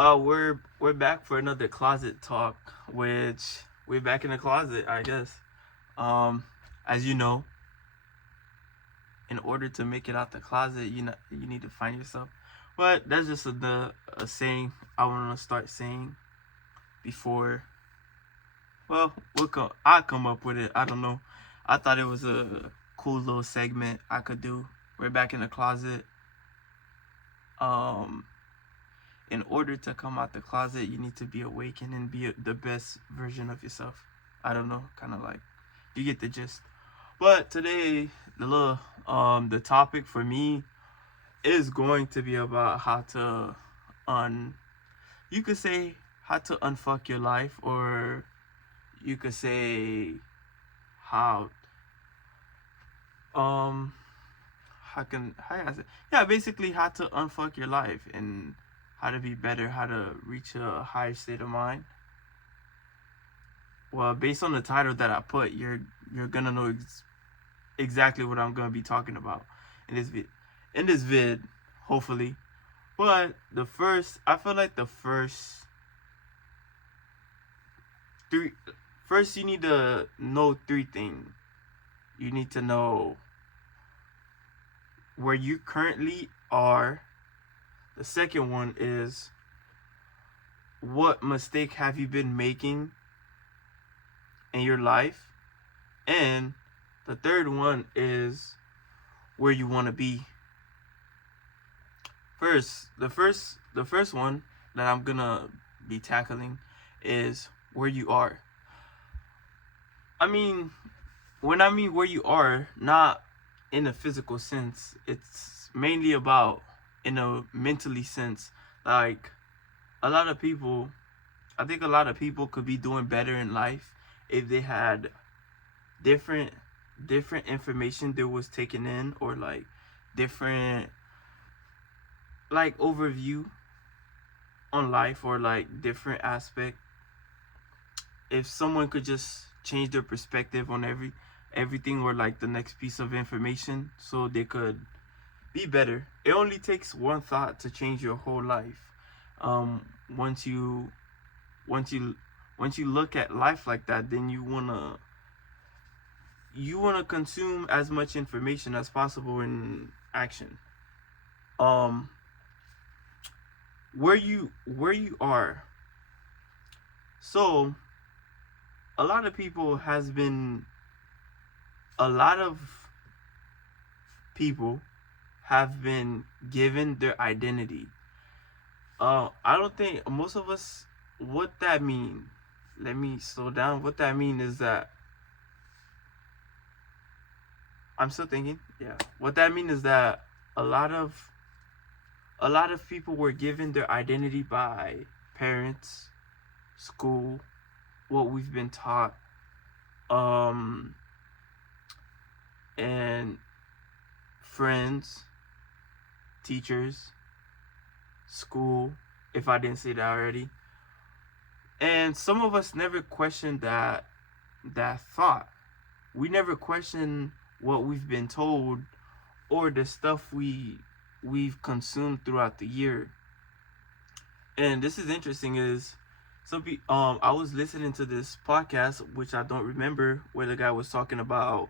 Well, we're back for another closet talk, which we're back in the closet, I guess. Um, as you know, in order to make it out the closet, you need to find yourself. But that's just a saying I want to start saying before. Well, I come up with it. I don't know. I thought it was a cool little segment I could do. We're back in the closet. Um, in order to come out the closet, you need to be awakened and be the best version of yourself. I don't know, kind of like you get the gist. But today, the topic for me is going to be about how to un you could say how to unfuck your life, or you could say how um how I say, yeah, basically how to unfuck your life and how to be better, how to reach a higher state of mind. Well, based on the title that I put, you're gonna know exactly what I'm gonna be talking about in this vid, hopefully. But I feel like the three, first you need to know three things. You need to know where you currently are. The second one is what mistake have you been making in your life, and the third one is where you want to be. The first one that I'm gonna be tackling is where you are. I mean, when I mean where you are, not in a physical sense, it's mainly about in a mentally sense. Like a lot of people, I think a lot of people could be doing better in life if they had different different information that was taken in, or like different like overview on life, or like different aspect. If someone could just change their perspective on everything, or like the next piece of information, so they could be better. It only takes one thought to change your whole life. um once you once you once you look at life like that, then you wanna consume as much information as possible in action. um where you are. So a lot of people has been a lot of people have been given their identity. I don't think most of us, what that mean, let me slow down. What that mean is that I'm still thinking. Yeah. What that mean is that a lot of a lot of people were given their identity by parents, school, what we've been taught, um, and friends, teachers, school, if I didn't say that already. And some of us never questioned that thought. We never question what we've been told, or the stuff we've consumed throughout the year. And this is interesting is I was listening to this podcast, which I don't remember, where the guy was talking about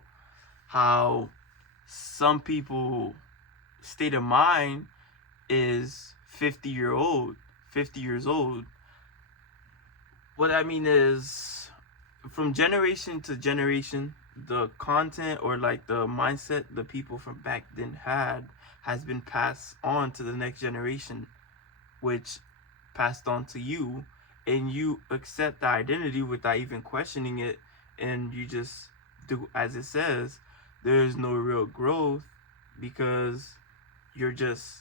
how some people state of mind is 50 years old. What I mean is, from generation to generation, the content, or like the mindset the people from back then had, has been passed on to the next generation, which passed on to you, and you accept the identity without even questioning it, and you just do as it says. There's no real growth, because you're just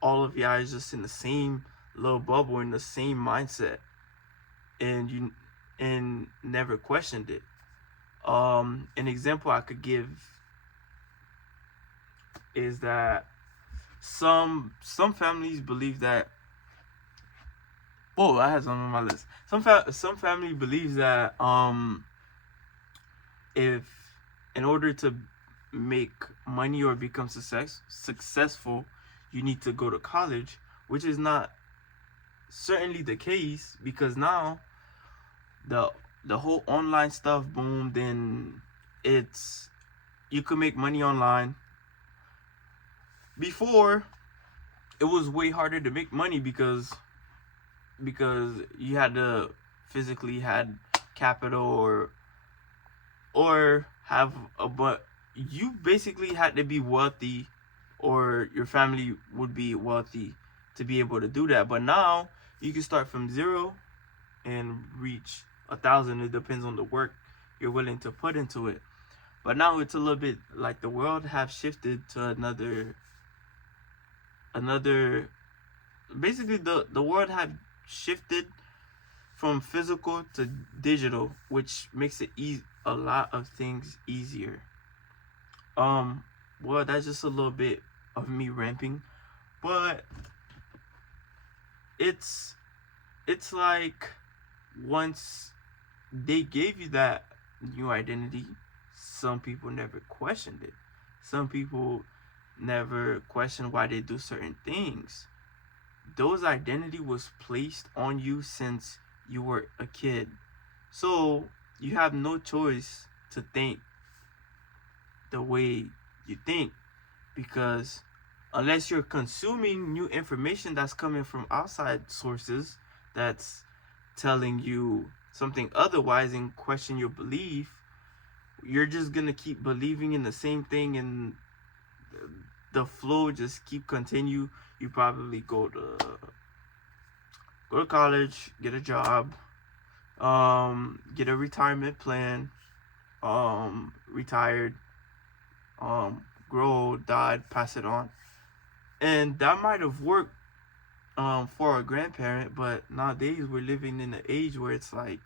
all of y'all is just in the same little bubble, in the same mindset, and you and never questioned it. An example I could give is that some families believe that. Oh, I had some on my list. Some family believes that if in order to make money or become successful, you need to go to college, which is not certainly the case, because now the the whole online stuff boomed, and it's you could make money online. Before, it was way harder to make money because you had to physically had capital or have a, but you basically had to be wealthy, or your family would be wealthy to be able to do that. But now you can start from zero and reach 1,000. It depends on the work you're willing to put into it. But now it's a little bit like the world have shifted to another basically the world have shifted from physical to digital, which makes it a lot of things easier. Well, that's just a little bit of me ramping, but it's like once they gave you that new identity, some people never questioned it. Some people never questioned why they do certain things. Those identity was placed on you since you were a kid. So you have no choice to think the way you think, because unless you're consuming new information that's coming from outside sources that's telling you something otherwise and question your belief, you're just gonna keep believing in the same thing, and the flow just keep continue. You probably go to college, get a job, get a retirement plan, retired, grow, died, pass it on. And that might have worked for a grandparent, but nowadays we're living in an age where it's like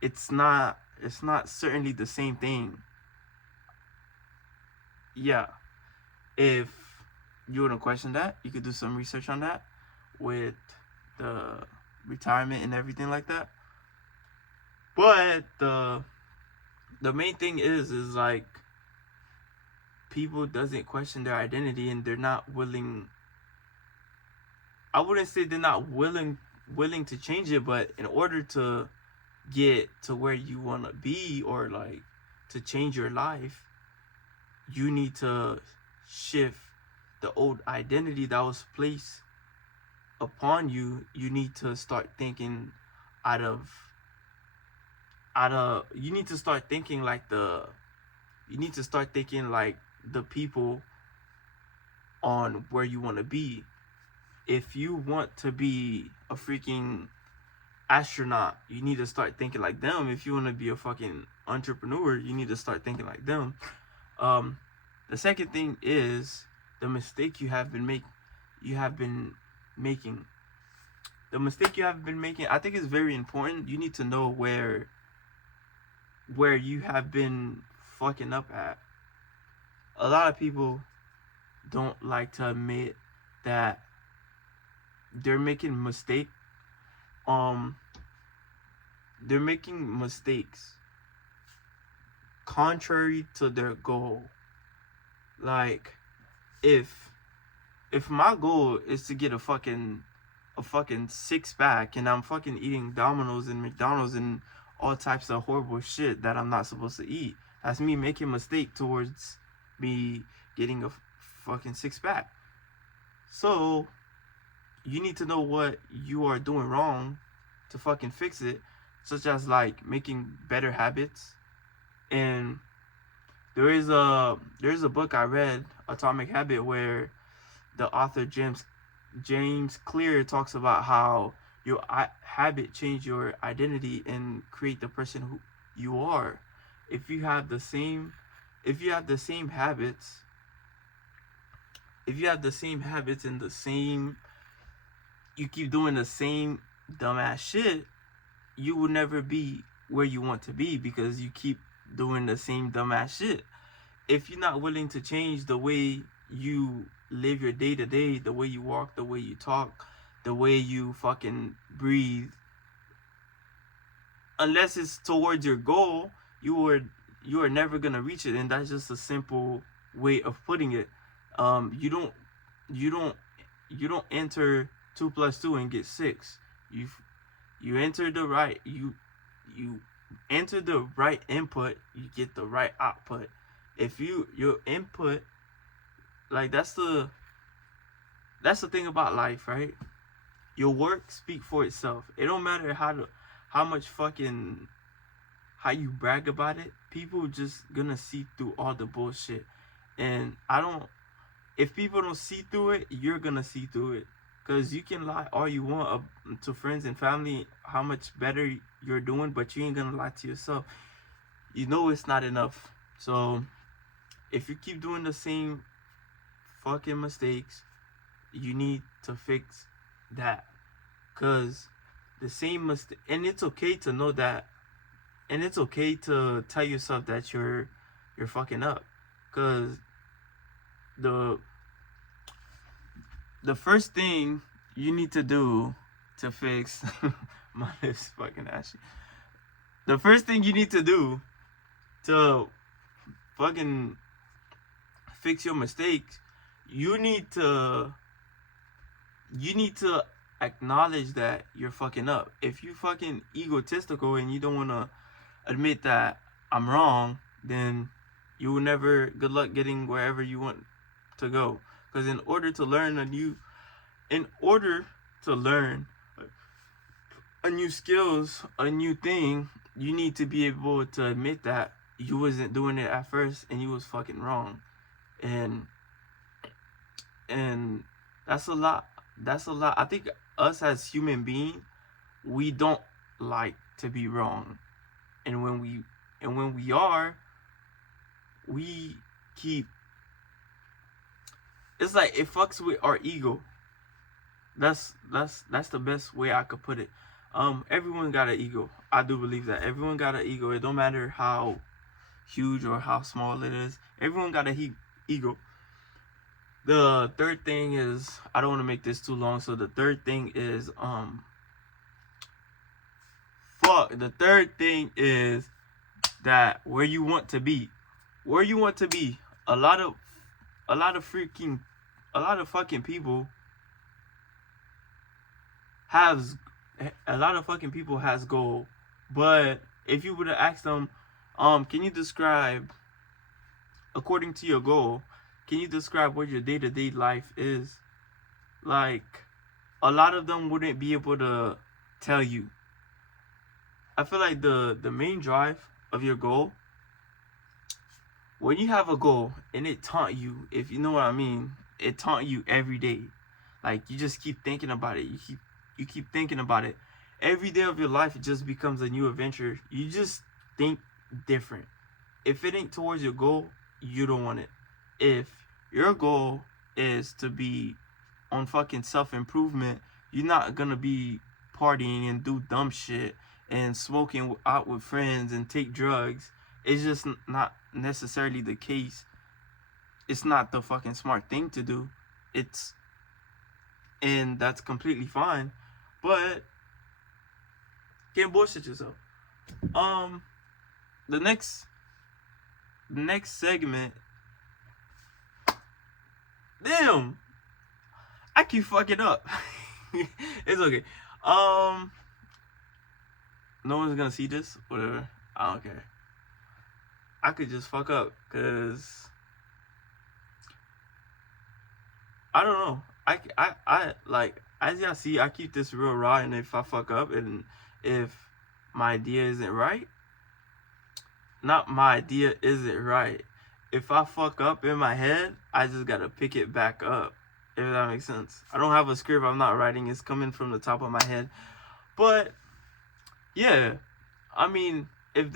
it's not certainly the same thing. Yeah. If you want to question that, you could do some research on that with the retirement and everything like that. But the main thing is like people doesn't question their identity, and they're not willing. I wouldn't say they're not willing to change it, but in order to get to where you want to be, or like to change your life, you need to shift the old identity that was placed upon you. You need to start thinking out of you need to start thinking like the people on where you want to be. If you want to be a freaking astronaut, you need to start thinking like them. If you want to be a fucking entrepreneur, you need to start thinking like them. The second thing is the mistake you have been making. The mistake you have been making, I think, is very important. You need to know where you have been fucking up at. A lot of people don't like to admit that they're making mistakes contrary to their goal. Like, if my goal is to get a fucking six-pack, and I'm fucking eating Domino's and McDonald's and all types of horrible shit that I'm not supposed to eat, that's me making a mistake towards me getting a fucking six-pack. So you need to know what you are doing wrong to fucking fix it, such as like making better habits. And there is a book I read, Atomic Habit, where the author James Clear talks about how your habit change your identity and create the person who you are. If you have the same habits, and you keep doing the same dumbass shit, you will never be where you want to be, because you keep doing the same dumbass shit. If you're not willing to change the way you live your day to day, the way you walk, the way you talk, the way you fucking breathe, unless it's towards your goal, you are never gonna reach it. And that's just a simple way of putting it. You don't enter 2 plus 2 and get 6. You enter the right you enter the right input, you get the right output. If your input, like that's the thing about life, right? Your work speak for itself. It don't matter how much fucking how you brag about it. People just gonna see through all the bullshit. And if people don't see through it, you're gonna see through it. Cause you can lie all you want to friends and family how much better you're doing, but you ain't gonna lie to yourself. You know it's not enough. So if you keep doing the same fucking mistakes, you need to fix that. Cause the same mistake, and it's okay to know that, and it's okay to tell yourself that you're fucking up. Cause the first thing you need to do to fix my lips fucking ashy. The first thing you need to do to fucking fix your mistakes, you need to acknowledge that you're fucking up. If you fucking egotistical and you don't want to admit that I'm wrong, then you will never, good luck getting wherever you want to go. Because in order to learn a new skills, a new thing, you need to be able to admit that you wasn't doing it at first and you was fucking wrong. And that's a lot. I think us as human beings, we don't like to be wrong. And when we are, we keep, it's like it fucks with our ego. That's the best way I could put it. Everyone got an ego. I do believe that everyone got an ego. It don't matter how huge or how small it is. Everyone got an ego. The third thing is, I don't want to make this too long, so the third thing is the third thing is that where you want to be. A lot of fucking people has goal, but if you would have asked them, can you describe, according to your goal, can you describe what your day-to-day life is? Like, a lot of them wouldn't be able to tell you. I feel like the main drive of your goal, when you have a goal and it taunt you, if you know what I mean, it taunt you every day. Like, you just keep thinking about it. You keep thinking about it. Every day of your life, it just becomes a new adventure. You just think different. If it ain't towards your goal, you don't want it. If your goal is to be on fucking self-improvement, you're not gonna be partying and do dumb shit and smoking out with friends and take drugs. It's just not necessarily the case. It's not the fucking smart thing to do. And that's completely fine. But can't bullshit yourself. The next segment. Damn, I keep fucking up. It's okay. No one's gonna see this. Whatever. I don't care. I could just fuck up, cause I don't know. I like, as y'all see, I keep this real raw, and if I fuck up and if my idea isn't right, not my idea isn't right. If I fuck up in my head, I just gotta pick it back up. If that makes sense. I don't have a script. I'm not writing. It's coming from the top of my head. But yeah, I mean, if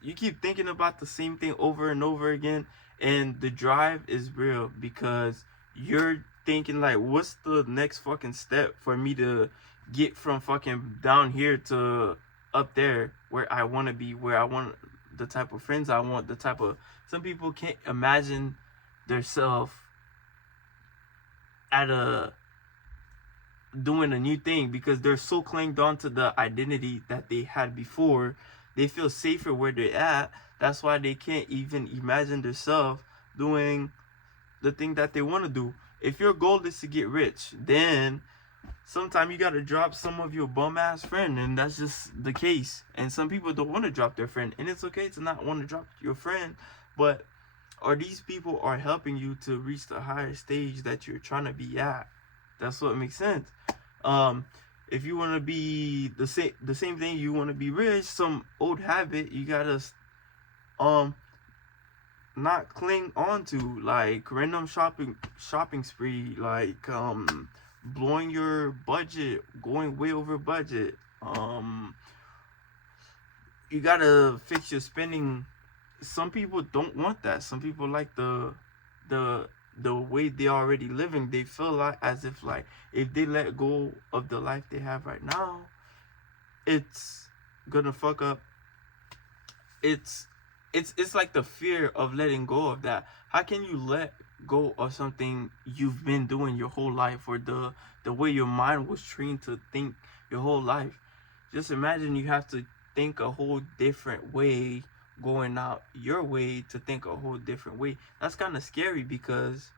you keep thinking about the same thing over and over again, and the drive is real, because you're thinking like, what's the next fucking step for me to get from fucking down here to up there where I want to be, where I want, the type of friends I want, the type of, some people can't imagine themselves doing a new thing because they're so clinged on to the identity that they had before. They feel safer where they're at. That's why they can't even imagine themselves doing the thing that they want to do. If your goal is to get rich, then sometimes you gotta drop some of your bum ass friend, and that's just the case. And some people don't want to drop their friend, and it's okay to not want to drop your friend, but are these people are helping you to reach the higher stage that you're trying to be at? That's what makes sense. If you want to be the same thing, you want to be rich, some old habit you gotta not cling on to, like random shopping spree, like blowing your budget, going way over budget. You gotta fix your spending. Some people don't want that. Some people like the way they already living. They feel like as if like if they let go of the life they have right now, it's gonna fuck up. It's like the fear of letting go of that. How can you let go of something you've been doing your whole life, or the way your mind was trained to think your whole life? Just imagine you have to think a whole different way, going out your way to think a whole different way. That's kind of scary, because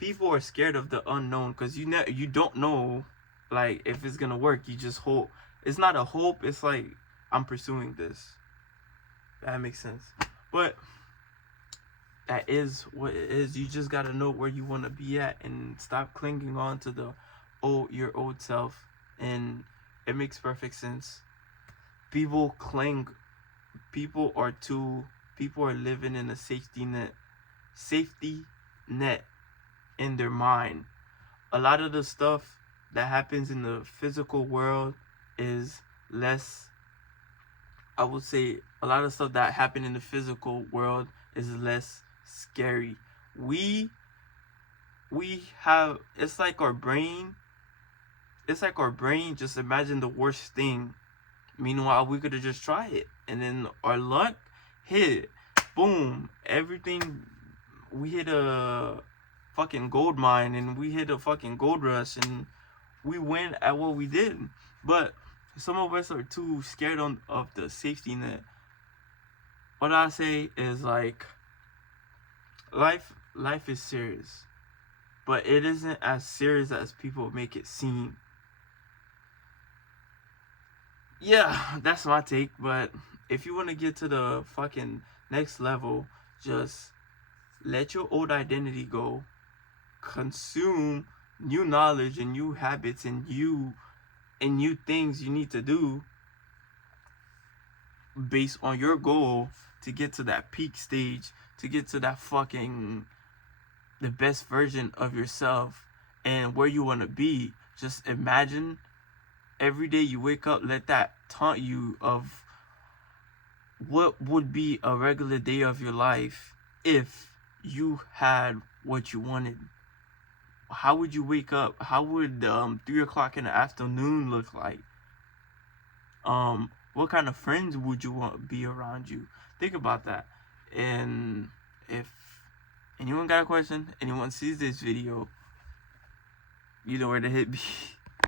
people are scared of the unknown, because you don't know like if it's gonna work. You just hope. It's not a hope, it's like I'm pursuing this. That makes sense. But that is what it is. You just gotta know where you want to be at and stop clinging on to your old self. And it makes perfect sense. People are living in a safety net in their mind. A lot of the stuff that happens in the physical world is less, I would say a lot of stuff that happened in the physical world is less scary. We have, it's like our brain just imagine the worst thing. Meanwhile, we could have just tried it, and then our luck hit. Boom, everything. We hit a fucking gold mine, and we hit a fucking gold rush, and we win at what we did. But some of us are too scared of the safety net. What I say is like life is serious, but it isn't as serious as people make it seem. Yeah, that's my take. But if you want to get to the fucking next level, just let your old identity go, consume new knowledge and new habits and new things you need to do based on your goal to get to that peak stage, to get to that fucking the best version of yourself and where you want to be. Just imagine every day you wake up, let that taunt you of what would be a regular day of your life if you had what you wanted. How would you wake up? How would 3 o'clock in the afternoon look like? What kind of friends would you want to be around you? Think about that. And if anyone got a question, anyone sees this video, you know where to hit me.